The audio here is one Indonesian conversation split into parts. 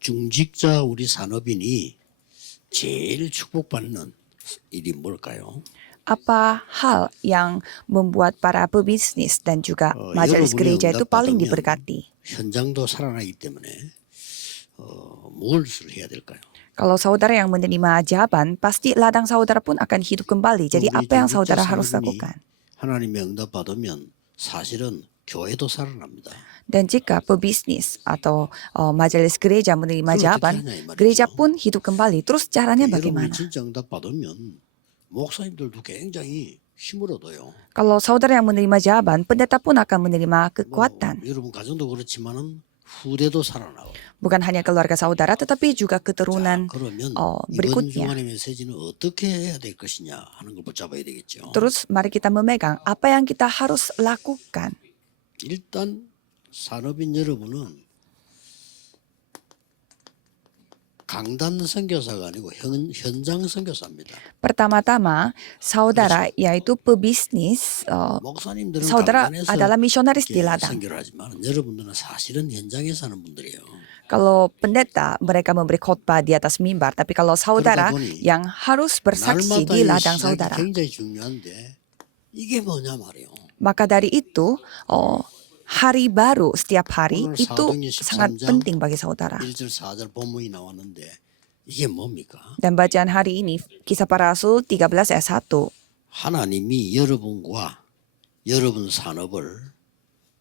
중직자 우리 산업인이 제일 축복받는 일이 뭘까요? Apa hal yang membuat para pebisnis dan juga majelis 여러분이 gereja itu paling 응답받으면 diberkati? 현장도 살아나기 때문에 무엇을 해야 될까요? Kalau saudara yang menerima jawaban, pasti ladang saudara pun akan hidup kembali. Jadi 우리 apa yang 중직자 saudara harus 산업인이 lakukan? 하나님의 응답받으면 사실은 교회도 살아납니다. Dan jika pebisnis atau majelis gereja menerima 그걸 jawaban, 어떻게 하냐 이 말이죠. gereja pun hidup kembali. Terus caranya 여러분이 bagaimana? 진짜 응답받으면 목사님들도 굉장히 힘을 얻어요. Kalau saudara yang menerima jawaban, pendeta pun akan menerima kekuatan. 여러분 가정도 그렇지만은 후대도 살아나고. Bukan hanya keluarga saudara, tetapi juga keturunan 그러면 이번 berikutnya. 주간의 메시지는 어떻게 해야 될 것이냐 하는 걸 붙잡아야 되겠죠. Terus mari kita memegang apa yang kita harus lakukan. 일단 산업인 여러분은 강단 선교사가 아니고 현장 선교사입니다. Pertama-tama, saudara yaitu pebisnis, 목사님들은 saudara 강단에서 adalah misionaris di ladang. 선교를 하지만 여러분들은 사실은 현장에 사는 분들이에요. Kalau pendeta, mereka memberi khotbah di atas mimbar. Tapi kalau saudara yang harus bersaksi 날마다 di 이 ladang 시작이 saudara. 굉장히 중요한데 이게 뭐냐 말이에요. Maka dari itu, hari baru setiap hari 오늘 itu 사도행전 sangat 13장 penting bagi saudara. 1절 4절 본문이 나왔는데 이게 뭡니까? Dan bacaan hari ini, Kisah Para Rasul 13 ayat 1. 하나님이 여러분과 여러분 산업을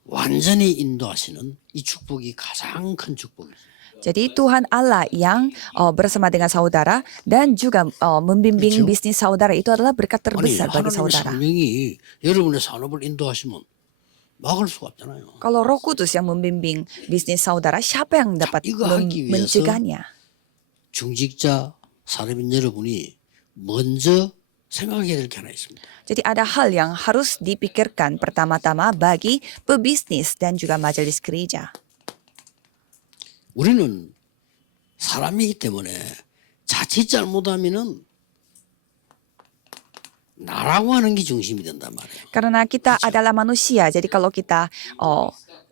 완전히 인도하시는 이 축복이 가장 큰 축복이죠. Jadi Tuhan Allah yang bersama dengan saudara dan juga membimbing 그렇죠? bisnis saudara itu adalah berkat 아니 terbesar bagi 하나님의 saudara. 성령이 여러분의 산업을 인도하시면 막을 수가 없잖아요. Kalau Roh Kudus yang membimbing bisnis saudara, siapa yang dapat 이거 하기 위해서 mencegahnya? 중직자 산업인 여러분이 먼저 생각해야 될 게 하나 있습니다. Jadi ada hal yang harus dipikirkan pertama-tama bagi pebisnis dan juga majelis gereja. 우리는 사람이기 때문에 자칫 잘못하면은 나라고 하는 게 중심이 된단 말이에요. Karena kita adalah manusia, jadi kalau kita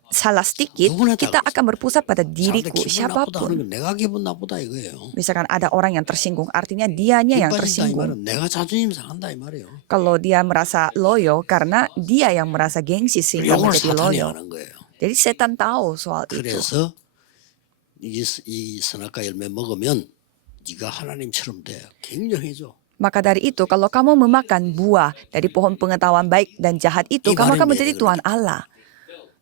salah sedikit, kita akan berpusat pada 사람들 diriku, 기분 나쁘다 siapapun. 하는 건 내가 기분 나쁘다 이거예요. Misalkan ada orang yang tersinggung, artinya dianya yang 빠진다 이 tersinggung. 말은 내가 자존심 상한다 이 말이에요. Kalau dia merasa loyo, karena dia yang merasa gengsi sehingga 이걸 menjadi 사탄이 loyo. 하는 거예요. Jadi setan tahu soal itu. 그래서 이 선악과 열매 먹으면 네가 하나님처럼 돼. 굉장해져. Maka dari itu, kalau kamu memakan buah dari pohon pengetahuan baik dan jahat itu, kamu akan menjadi Tuhan Allah.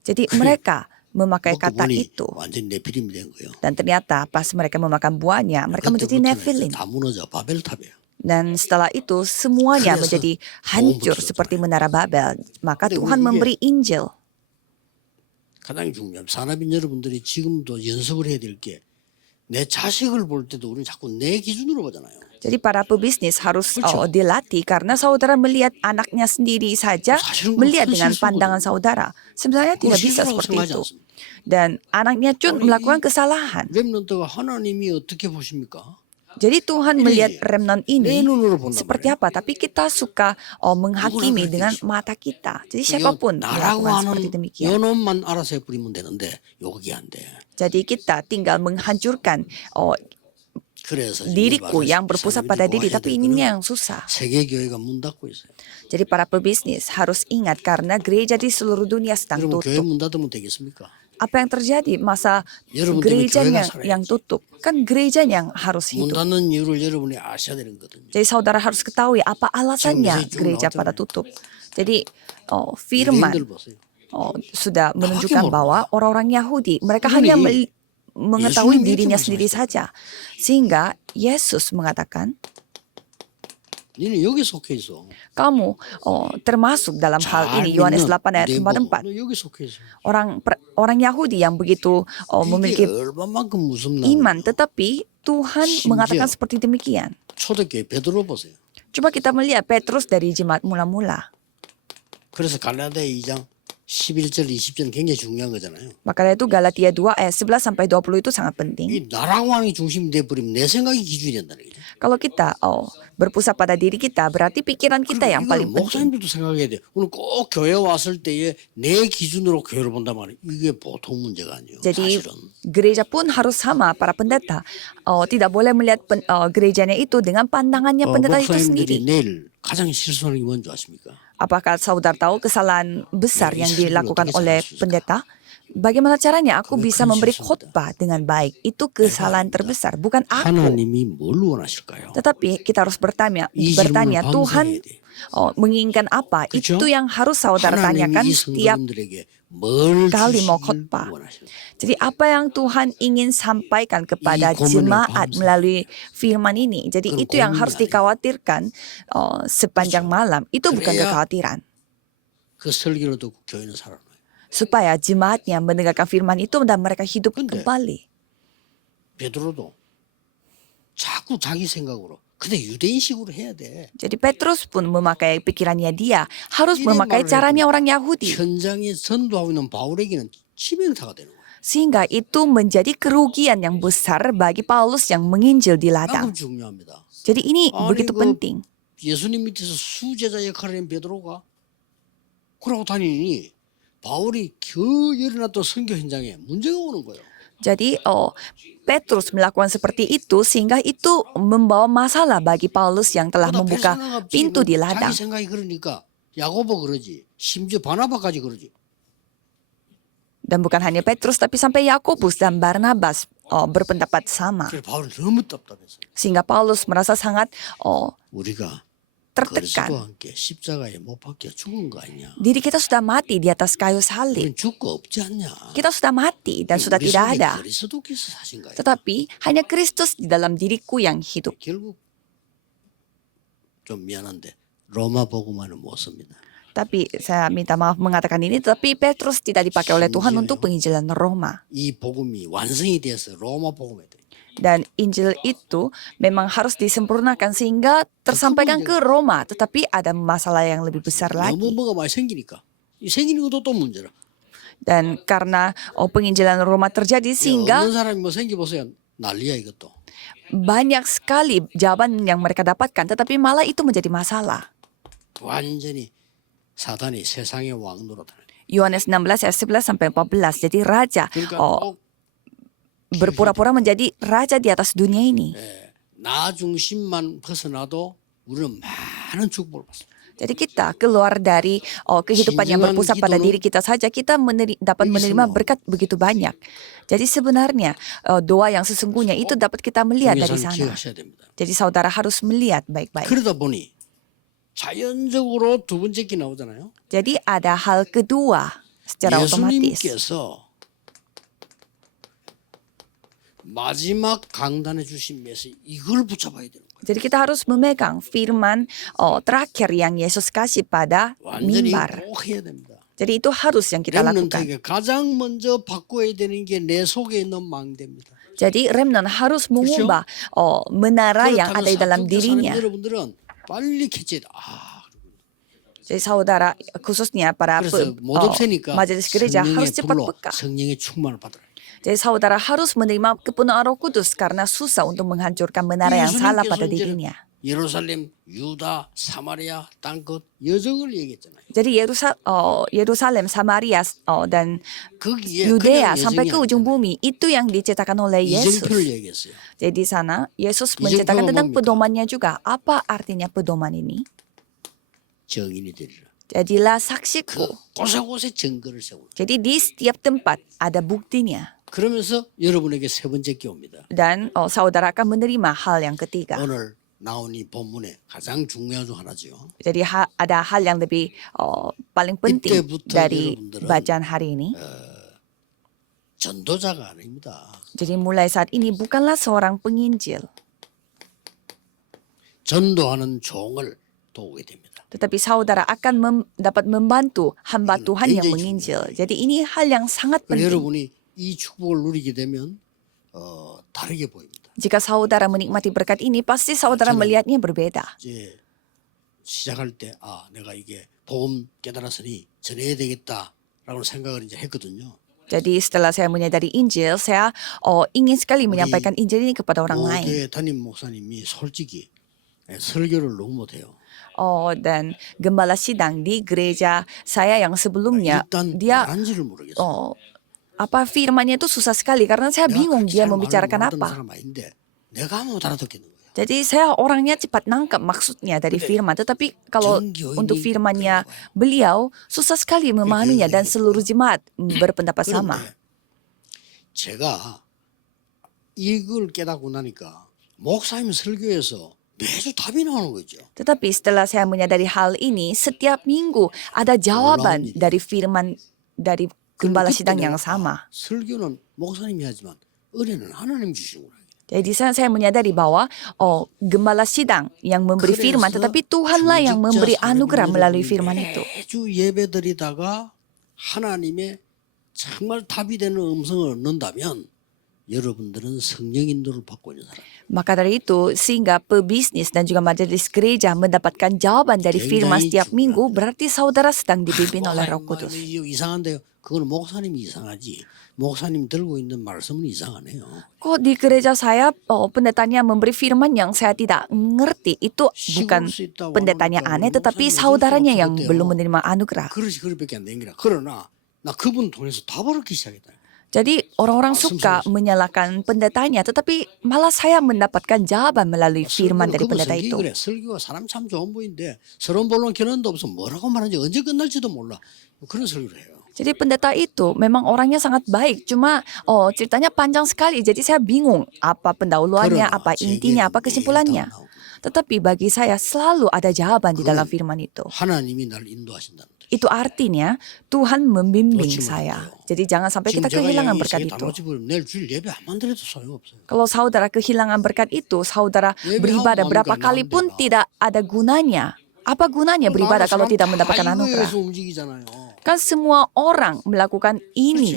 Jadi mereka memakai 먹고 kata 보니 itu. 완전 네피림이 된 거예요. Dan ternyata pas mereka memakan buahnya, mereka menjadi 그때부터는 Nephilim. 다 무너져 바벨탑이에요. Dan setelah itu semuanya 그래서 menjadi hancur 보험 seperti menara Babel. Maka 근데 Tuhan 이게 memberi Injil. 가장 중요한 산업인 여러분들이 지금도 연습을 해야 될 게 내 자식을 볼 때도 우리는 자꾸 내 기준으로 보잖아요. Jadi para pebisnis harus 그렇죠. dilatih karena saudara melihat anaknya sendiri saja, 사실은 melihat 그건 dengan 실수거든요. pandangan saudara. Sebenarnya 그거 tidak bisa 실수라고 seperti 생각하지 itu. 않습니다. Dan anaknya pun 아니, melakukan kesalahan. 렘넌트가 하나님이 어떻게 보십니까? Jadi Tuhan melihat remnant 내 ini 눈으로 본단 seperti 말이에요. apa, tapi kita suka menghakimi dengan mata kita. Jadi siapapun 나라고 melakukan 하는 seperti demikian. 연원만 알아서 뿌리면 되는데 여기 안 돼. Jadi kita tinggal menghancurkan 그래서 diriku yang berpusat pada diri, tapi ini yang susah. 세계 교회가 문 닫고 있어요. Jadi para pebisnis harus ingat karena gereja di seluruh dunia sedang 여러분 교회 tutup. 문 닫으면 되겠습니까? Apa yang terjadi masa 여러분 때문에 gerejanya 교회가 살아야지. yang tutup? Kan gerejanya yang harus 문 hidup. 닫는 이유를 여러분이 아셔야 되는 거거든요. Jadi saudara harus ketahui apa alasannya 지금 gereja 나왔잖아요. pada tutup. Jadi firman 유대인들 보세요. sudah menunjukkan 모르나? bahwa orang-orang Yahudi mereka 그분이 hanya mengetahui 예수님 dirinya 이렇게 sendiri saja. Sehingga Yesus mengatakan, 너는 여기 속해 있어. kamu termasuk dalam hal ini. Yohanes 8 ayat 44. 너 여기 속해 있어. Orang Yahudi yang begitu memiliki 이게 얼마만큼 무섭나? iman, tetapi Tuhan 심지어 mengatakan seperti demikian. 초대교회 베드로 보세요. Coba kita melihat Petrus dari jemaat mula-mula. 그래서 갈라디아 2장 11절 20절은 굉장히 중요한 거잖아요. Maka dari itu Galatia 2 ayat 11 sampai 20 itu sangat penting. 이 나라고 하는 게 중심이 돼버리면 내 생각이 기준이 된다는 거죠. Kalau kita berpusat pada diri kita, berarti pikiran kita yang 이걸 paling penting. 목사님들도 생각해야 돼요. 오늘 꼭 교회 왔을 때에 내 기준으로 교회를 본단 말이에요. 이게 보통 문제가 아니에요. Jadi 사실은. gereja pun harus sama para pendeta. Tidak boleh melihat gerejanya itu dengan pandangannya pendeta itu 목사님들이 sendiri. 내일 가장 실수하는 게 뭔지 아십니까? Apakah saudara tahu kesalahan besar Ya, yang bisa dilakukan dulu, oleh kita pendeta? Bagaimana caranya aku Kami bisa kan memberi sesudah. khotbah dengan baik? Itu kesalahan 아닙니다. terbesar, bukan aku. 하나님이 뭘 원하실까요? Tetapi kita harus bertanya, 이 질문을 Tuhan 방사해야 돼. menginginkan apa? 그렇죠? Itu yang harus saudara tanyakan 하나님이 이 setiap 성도님들에게 뭘 kali mau 주시길 khotbah. 원하실까요? Jadi apa yang Tuhan ingin sampaikan kepada 이 고민을 jemaat 밤새. melalui firman ini. Jadi 그건 itu yang 고민이 harus 아니에요. dikhawatirkan sepanjang malam. Itu bukan 그래야 kekhawatiran. 그 설교를 듣고 교회는 살아나요. Supaya jemaatnya mendengarkan firman itu dan mereka hidup 근데 kembali. 베드로도 자꾸 자기 생각으로 근데 유대인식으로 해야 돼. Jadi Petrus pun memakai pikirannya dia. Harus 이런 memakai 말을 caranya 했더니 orang Yahudi. 현장에 전도하고 있는 바울에게는 치명타가 되는 거야. Sehingga itu menjadi kerugian yang besar bagi Paulus yang menginjil di ladang. 가끔 중요합니다. Jadi ini 아니, begitu 그 penting. 예수님 밑에서 수제자 역할을 한 베드로가 그러고 다니니 바울이 겨우 일어났던 선교 현장에 문제가 오는 거예요. Jadi Petrus melakukan seperti itu sehingga itu membawa masalah bagi Paulus yang telah 그러다 membuka 베드로가 갑자기 pintu di 자기 ladang. 생각이 그러니까 야고보 그러지 심지어 바나바까지 그러지. Dan bukan hanya Petrus tapi sampai Yakobus dan Barnabas berpendapat sama. 그래서 바울이 너무 답답했어요. Sehingga Paulus merasa sangat 우리가 tertekan. 그리스도와 함께 십자가에 못 박혀 죽은 거 아니냐. Diri kita sudah mati di atas kayu salib. 우리는 죽고 없지 않냐. Kita sudah mati dan sudah 우리 tidak 속에 ada. 그리스도께서 사신 거예요. Tetapi hanya Kristus di dalam diriku yang hidup. 결국 좀 미안한데 로마 복음만은 못 씁니다. Tapi saya minta maaf mengatakan ini, tapi Petrus tidak dipakai oleh Tuhan untuk penginjilan Roma. 이 복음이 완성이 되어서 로마 복음에 돼. Dan Injil itu memang harus disempurnakan sehingga tersampaikan ke Roma. Tetapi ada masalah yang lebih besar 너무 lagi. 뭐가 많이 생기니까 이 생기는 것도 또 문제라. Dan karena penginjilan Roma terjadi sehingga 없는 사람이 뭐 생기 보세요. 난리야 이것도. banyak sekali jawaban yang mereka dapatkan. Tetapi malah itu menjadi masalah. 완전히 사단이 세상의 왕 노릇하는. Yohanes 16 ayat 11 sampai 14. Jadi raja 그러니까 꼭 berpura-pura menjadi raja di atas dunia ini. 나 중심만 벗어나도 우리는 많은 축복을 받습니다. Jadi kita keluar dari kehidupan yang berpusat pada diri kita saja, kita dapat menerima berkat begitu banyak. Jadi sebenarnya doa yang sesungguhnya itu dapat kita melihat dari 중요한 sana. 기억하셔야 됩니다. Jadi saudara harus melihat baik-baik. 그러다 보니 자연적으로 두 번째 게 나오잖아요. Jadi ada hal kedua secara otomatis. 예수님께서 마지막 강단에 주신 메시지 이걸 붙잡아야 되는 거예요. Jadi kita harus memegang firman terakhir yang Yesus kasih pada 완전히 mimbar. 꼭 해야 됩니다. Jadi itu harus yang kita lakukan. 렘넌트에게 가장 먼저 바꿔야 되는 게 내 속에 있는 망대입니다. Jadi remnant harus mengubah menara yang ada di dalam dirinya. 여러분들은 빨리 캐치해야 돼. Jadi saudara khususnya para 그래서 못 없애니까 majelis gereja harus 성령의 cepat 불로 peka. 성령의 충만을 받아라. Jadi saudara harus menerima kepenuhan Roh Kudus karena susah untuk menghancurkan menara yang salah pada dirinya. 예루살렘, 유다, 사마리아 땅끝 여정을 얘기했잖아요. Jadi Yerusalem, Samaria dan 거기에 Yudea 그냥 sampai ke 여정이 ujung 아니라 bumi itu yang diceritakan oleh Yesus. 이정표를 얘기했어요. Jadi di sana Yesus 이정표가 menceritakan tentang 뭡니까? pedomannya juga. Apa artinya pedoman ini? 정인이 되리라. Jadilah 그 saksiku. 곳곳에 증거를 세우라. Jadi di setiap tempat ada buktinya. 그러면서 여러분에게 세 번째 게 옵니다. Dan saudara akan menerima hal yang ketiga. 오늘 나온 이 본문의 가장 중요한 중 하나죠. Jadi ada hal yang lebih paling penting 이때부터 dari 여러분들은 bacaan hari ini. 전도자가 아닙니다. Jadi mulai saat ini bukanlah seorang penginjil, 전도하는 종을 도우게 됩니다. tetapi saudara akan dapat membantu hamba 이거는 Tuhan yang 굉장히 menginjil. Jadi ini hal yang sangat penting. 여러분이 이 축복을 누리게 되면 다르게 보입니다. Jika saudara menikmati berkat ini, pasti saudara 저는 melihatnya berbeda. 이제 시작할 때 내가 이게 복음 깨달았으니 전해야 되겠다 라고 생각을 이제 했거든요. Jadi setelah saya menyadari Injil, saya ingin sekali menyampaikan Injil ini kepada orang lain. 교회 담임 목사님이 솔직히 설교를 너무 못해요. Dan gembala sidang di gereja saya yang sebelumnya, 일단 dia 말한지를 모르겠어요. firmannya itu susah sekali karena saya bingung dia membicarakan apa. 사람 아닌데 내가 못 알아듣겠는 거예요. Jadi saya orangnya cepat nangkap maksudnya dari firman, tetapi kalau untuk firmannya beliau susah sekali memahaminya dan seluruh jemaat berpendapat sama. 그런데 제가 이걸 깨닫고 나니까 목사님 설교에서 매주 답이 나오는 거죠. Tetapi setelah saya menyadari hal ini, setiap minggu ada jawaban dari firman dari gembala sidang yang sama. 설교는 목사님이 하지만 은혜는 하나님 주시는구나. Jadi saya menyadari bahwa gembala sidang yang memberi firman, tetapi Tuhanlah yang memberi anugerah melalui firman itu. 매주 예배드리다가 하나님의 정말 답이 되는 음성을 얻는다면 여러분들은 성령 인도를 받고 있는 사람. Maka dari itu, sehingga pebisnis dan juga majelis gereja mendapatkan jawaban dari firman setiap minggu, berarti saudara sedang dipimpin oleh Roh Kudus. 이상한데요. 그건 목사님이 이상하지. 목사님 들고 있는 말씀은 이상하네요. Kok di gereja saya pendetanya memberi firman yang saya tidak ngerti? Itu bukan pendetanya aneh, tetapi saudaranya yang belum menerima anugerah. 그렇게밖에 안 되는 거라. 그러나 나 그분 통해서 답을 얻기 시작했다. Jadi orang-orang suka menyalahkan pendetanya, tetapi malah saya mendapatkan jawaban melalui firman dari pendeta itu. 그래. 설교가 사람 참 좋은 분인데 서론 본론 견언도 없어 뭐라고 말하는지 언제 끝날지도 몰라. 그런 설교를 해요. Jadi pendeta itu memang orangnya sangat baik, cuma ceritanya panjang sekali. Jadi saya bingung apa pendahuluannya, apa intinya, apa kesimpulannya. Tetapi bagi saya selalu ada jawaban di dalam firman itu. 하나님이 날 인도하신다는. Itu artinya Tuhan membimbing saya. Jadi jangan sampai kita kehilangan berkat itu. 내일 주일 예배 안 만들어도 소용없어요. Kalau saudara kehilangan berkat itu, saudara beribadah berapa kali pun tidak ada gunanya. Apa gunanya beribadah kalau tidak mendapatkan anugerah? 움직이잖아요. Kan semua orang melakukan ini.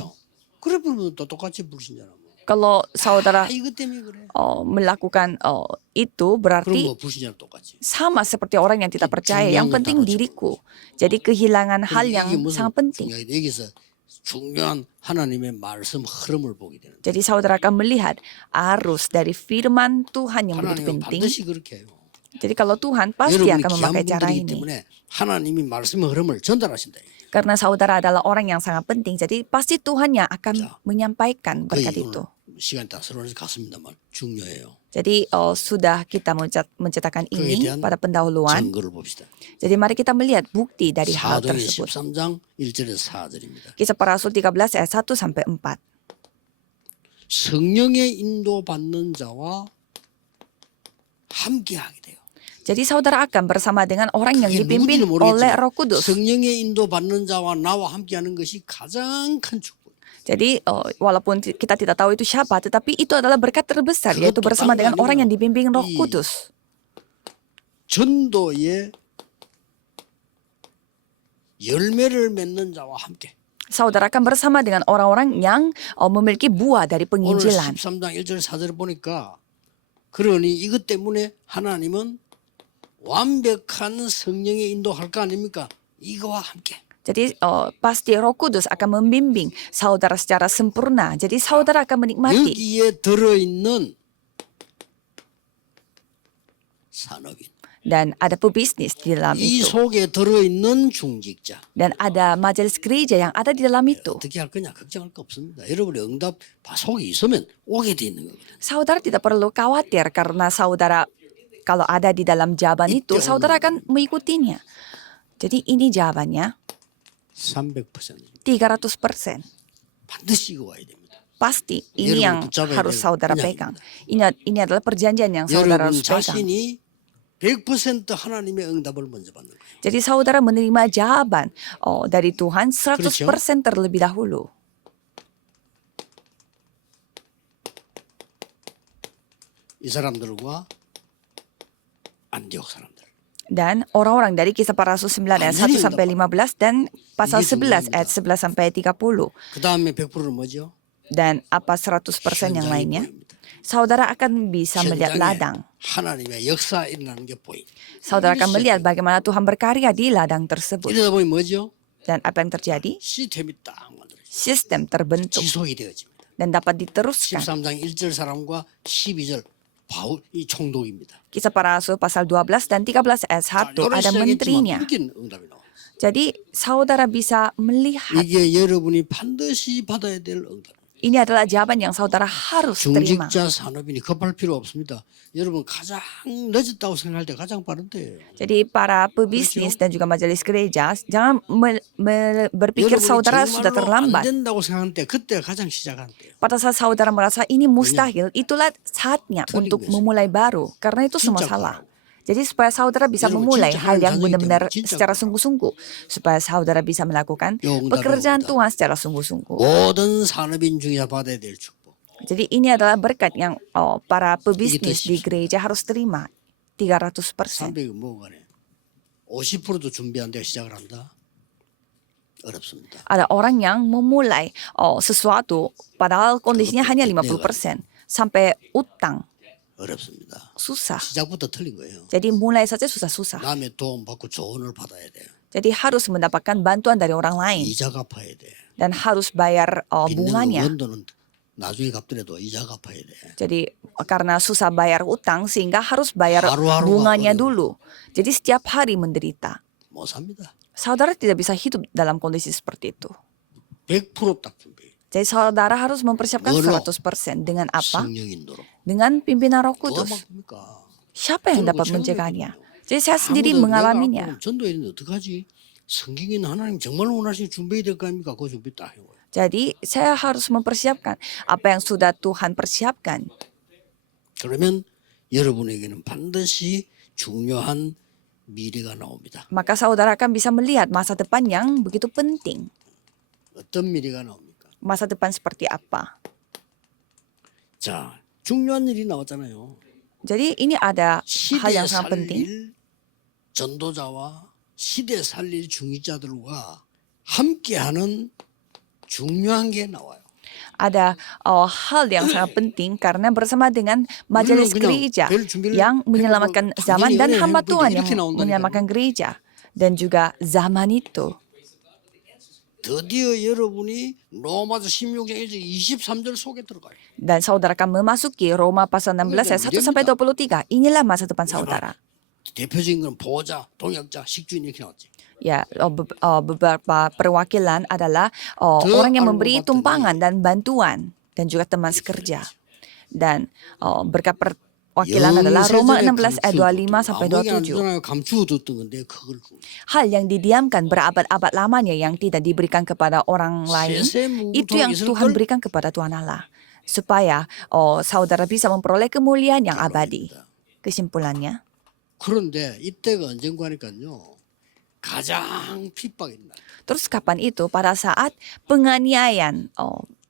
그래 부르면 또 똑같이 부르신잖아. Kalau saudara 이것 때문에 그래. melakukan itu 그럼 berarti 뭐 부르신잖아 똑같이. sama seperti orang yang tidak percaya. Yang penting diriku. Jadi kehilangan hal yang sangat penting. 여기서 중요한 하나님의 말씀 흐름을 보게 되는. Jadi saudara akan melihat arus dari firman Tuhan yang begitu 하나님은 penting. 반드시 그렇게 해요. Jadi kalau Tuhan pasti 여러분이 akan 귀한 memakai cara 분들이기 ini. 때문에 하나님이 말씀의 흐름을 전달하신다. Karena saudara adalah orang yang sangat penting. Jadi pasti Tuhan yang akan menyampaikan berkat itu. 시간 다 서론에서 갔습니다만 중요해요. Jadi sudah kita mencetakkan ini pada pendahuluan. 증거를 봅시다. Jadi mari kita melihat bukti dari hal 사도행 tersebut. 13장 1절에서 4절입니다. Kisah para Rasul 13 ayat 1 sampai 4. 성령의 인도받는 자와 함께하게 돼요. Jadi saudara akan bersama dengan orang yang 그게 dipimpin 누군지는 oleh 모르겠지만 Roh Kudus. 성령의 인도받는 자와 나와 함께하는 것이 가장 큰 축복. Jadi walaupun kita tidak tahu itu siapa, tetapi itu adalah berkat terbesar, yaitu bersama dengan orang yang dibimbing Roh Kudus. 전도의 열매를 맺는 자와 함께. Saudara akan bersama dengan orang-orang yang memiliki buah dari 오늘 penginjilan. 13장 1절 4절을 보니까 그러니 이것 때문에 하나님은 완벽한 성령의 인도할 거 아닙니까? 이거와 함께. Jadi pasti Roh Kudus akan membimbing saudara secara sempurna. Jadi saudara akan menikmati. 여기에 들어있는 산업인. Dan ada pebisnis di dalam 이 itu. 속에 들어있는 중직자. Dan ada majelis gereja yang ada di dalam itu. 어떻게 할 거냐 걱정할 거 없습니다. 여러분의 응답 속에 있으면 오게 돼 있는 거거든요. Saudara tidak perlu khawatir karena saudara kalau ada di dalam jawaban itu, saudara akan mengikutinya. Jadi ini jawabannya 300%. 300%. 반드시 이거 와야 됩니다. Pasti ini yang harus saudara pegang. Ini adalah perjanjian yang saudara 여러분 harus pegang. 자신이 100% 하나님의 응답을 먼저 받는 거예요. Jadi saudara menerima jawaban dari Tuhan 100% terlebih dahulu. 이 사람들과 안디옥 사람들. Dan orang-orang dari Kisah Para Rasul 9 ayat 1 sampai 15 dan pasal 11 ayat 11 sampai 30. 그 다음에 100%는 뭐죠? Dan apa 100% yang lainnya? Saudara akan bisa melihat ladang. 하나님의 역사 일어나는 게 보입니다. Saudara akan melihat bagaimana Tuhan berkarya di ladang tersebut. 이러다 보니 뭐죠? Dan apa yang terjadi? 시스템이 딱 만들어져. Sistem terbentuk 지속이 되어집니다. dan dapat diteruskan. 13장 1절 사람과 12절 바울 이 총독입니다. Kisah para Rasul pasal 12 dan 13 ayat 1 ada menterinya. 이긴 응답이 나와. Jadi saudara bisa melihat 이게 여러분이 반드시 받아야 될 응답. ini adalah jawaban yang saudara harus terima. 중직자 산업인이 급할 필요 없습니다. 여러분 가장 늦었다고 생각할 때 가장 빠른 때예요. Jadi para pebisnis dan juga majelis gereja jangan berpikir saudara sudah 안 terlambat. 된다고 생각할 때 그때가 가장 시작하는 때예요. Pada saat saudara merasa ini mustahil, itulah saatnya Turning untuk point. memulai baru. Karena itu semua 진짜 salah. 바라고. Jadi supaya saudara bisa 여러분, memulai 진짜 hal yang 하나님 benar-benar 자녀이기 때문에 진짜 secara 바라고. sungguh-sungguh. Supaya saudara bisa melakukan 영웅 pekerjaan 다르고 Tuhan secara sungguh-sungguh. 모든 산업인 중에 받아야 될 축복. Jadi ini adalah berkat yang para pebisnis Itu di gereja harus terima. 300%. 300은 뭐가 네 50%도 준비 안 되고 시작을 한다. 어렵습니다. Ada orang yang memulai sesuatu padahal kondisinya hanya 50%. Sampai utang. 어렵습니다. Susah. 시작부터 틀린 거예요. Jadi mulai saja susah-susah. 남의 도움 받고 조언을 받아야 돼요. Jadi harus mendapatkan bantuan dari orang lain. 이자 갚아야 돼. Dan harus bayar 빚는 거 bunganya. 원도는 나중에 갚더라도 이자 갚아야 돼. Jadi karena susah bayar utang sehingga harus bayar Haru-haru bunganya apa dulu. Jadi setiap hari menderita. 못 삽니다. Saudara tidak bisa hidup dalam kondisi seperti itu. 100%딱 준비. Jadi saudara harus mempersiapkan Nolo. 100%. Dengan apa? 성령 인도로. Dengan pimpinan Roh 누가 Kudus. 막습니까? Siapa yang 저는 dapat 뭐 menjaganya? 체험했거든요. Jadi saya sendiri 아무도 내가 mengalaminya. 앞으로 전도에 있는데 어떡하지? 성경인 하나님 정말 원하시는 준비해야 될 거 아닙니까? 그 준비 딱 해요. Jadi saya harus mempersiapkan apa yang sudah Tuhan persiapkan. 그러면 여러분에게는 반드시 중요한 미래가 나옵니다. Maka saudara akan bisa melihat masa depan yang begitu penting. 어떤 미래가 나옵니까? Masa depan seperti apa? 자, 중요한 일이 나왔잖아요. Jadi ini ada hal 시대 yang sangat penting. 살릴 전도자와 시대 살릴 중직자들과 함께하는 중요한 게 나와요. Ada hal yang sangat penting karena bersama dengan majelis 그냥 gereja 별 준비를 yang menyelamatkan 해놓고 zaman 당연히 dan 은혜 hamba 행복이 Tuhan yang 이렇게 나온다니까요. menyelamatkan gereja dan juga zaman itu. 드디어 여러분이 로마서 16장 1절 23절 속에 들어가요. Dan saudara akan memasuki Roma pasal 16 ayat 1 sampai 23. Inilah masa depan saudara. 대표적인 건 보호자, 동역자, 식주인 이렇게 나왔지. Ya, beberapa perwakilan adalah orang yang memberi tumpangan dan bantuan dan juga teman sekerja. Dan berkat perwakilan adalah Roma 16 ayat 25 sampai 27. 감추어뒀던 건데 그걸 Hal yang didiamkan berabad-abad lamanya yang tidak diberikan kepada orang lain, itu yang Tuhan berikan kepada Tuhan Allah. Supaya saudara bisa memperoleh kemuliaan yang abadi. Kesimpulannya, 그런데 이때가 언젠가니까요. 가장 핍박인 날. terus kapan itu? Pada saat penganiayaan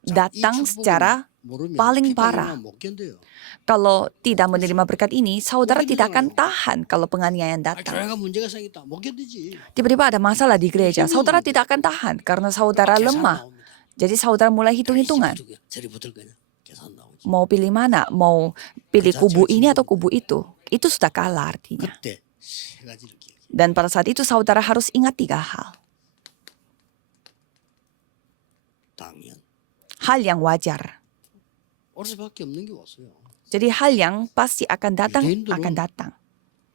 datang secara paling parah. 못 견뎌요. Kalau tidak menerima berkat ini, saudara tidak akan tahan kalau penganiayaan datang. 교회가 문제가 생겼다. 못 견디지. Tiba-tiba ada masalah di gereja, saudara tidak akan tahan karena saudara lemah. Jadi saudara mulai hitung-hitungan. 저리 붙을 거냐? 계산 나오지. Mau pilih mana? Mau pilih kubu ini atau kubu itu? Itu sudah kalah artinya. 그때 세 가지를 기억해. Dan pada saat itu saudara harus ingat 3 hal. 당연. Hal yang wajar. 어릴 수밖에 없는 게 왔어요. Jadi hal yang pasti akan datang, akan datang.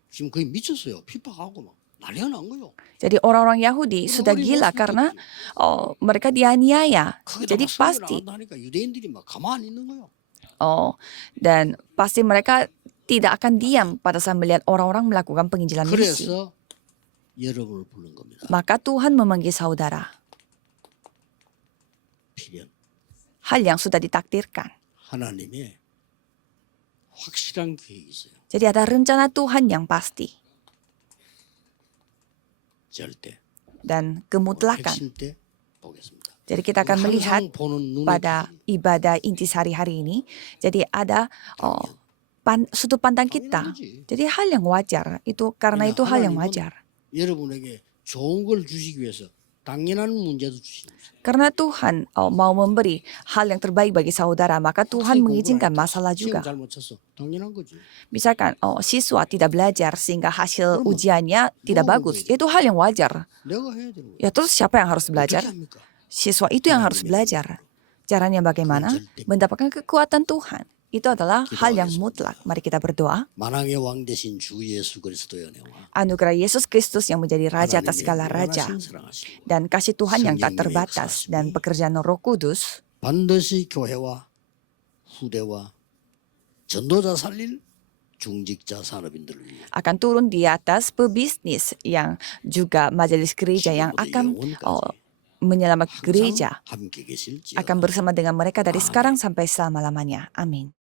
지금 거의 미쳤어요. 핍박하고 막 난리가 난 거예요. Jadi orang-orang Yahudi sudah gila karena mereka dianiaya. 거기다 Jadi 막 pasti 하니까 유대인들이 막 가만히 있는 거예요. dan pasti mereka tidak akan diam pada saat melihat orang-orang melakukan penginjilan misi. 그래서 여러분을 부른 겁니다. Maka Tuhan memanggil saudara. 필연. Hal yang sudah ditakdirkan. 하나님의 확실한 계획이 있어요. Jadi ada rencana Tuhan yang pasti 절대. dan kemutlakan. 핵심 때 보겠습니다. Jadi kita akan melihat 항상 보는 눈의 pada 길이 ibadah inti hari ini. Jadi ada sudut pandang kita. 당연하지. Jadi hal yang wajar itu karena itu hal yang wajar. 여러분에게 좋은 걸 주시기 위해서 당연한 문제도 주시는 거예요. Karena Tuhan mau memberi hal yang terbaik bagi saudara, maka Tuhan mengizinkan masalah 시험 juga. 잘 못 쳤어. 당연한 거지. Misalkan siswa tidak belajar sehingga hasil ujiannya tidak bagus, itu hal yang wajar. 내가 해야 되는 거야. Ya terus siapa yang harus 어떻게 belajar? 합니까? Siswa itu yang harus belajar. Caranya bagaimana? Mendapatkan kekuatan Tuhan. Itu adalah hal yang mutlak. Mari kita berdoa. 만왕의 왕 대신 주 예수 그리스도의 은혜와 Anugerah Yesus Kristus yang menjadi Raja atas segala raja. 영원하신 사랑하시고 Dan kasih Tuhan yang tak terbatas. Dan pekerjaan Roh Kudus 반드시 교회와 후대와 전도자 살릴 중직자 산업인들을 위해 akan turun di atas pebisnis yang juga majelis gereja yang akan menyelamatkan gereja. 항상 함께 계실지어다. Akan bersama dengan mereka dari sekarang sampai selama-lamanya. Amin.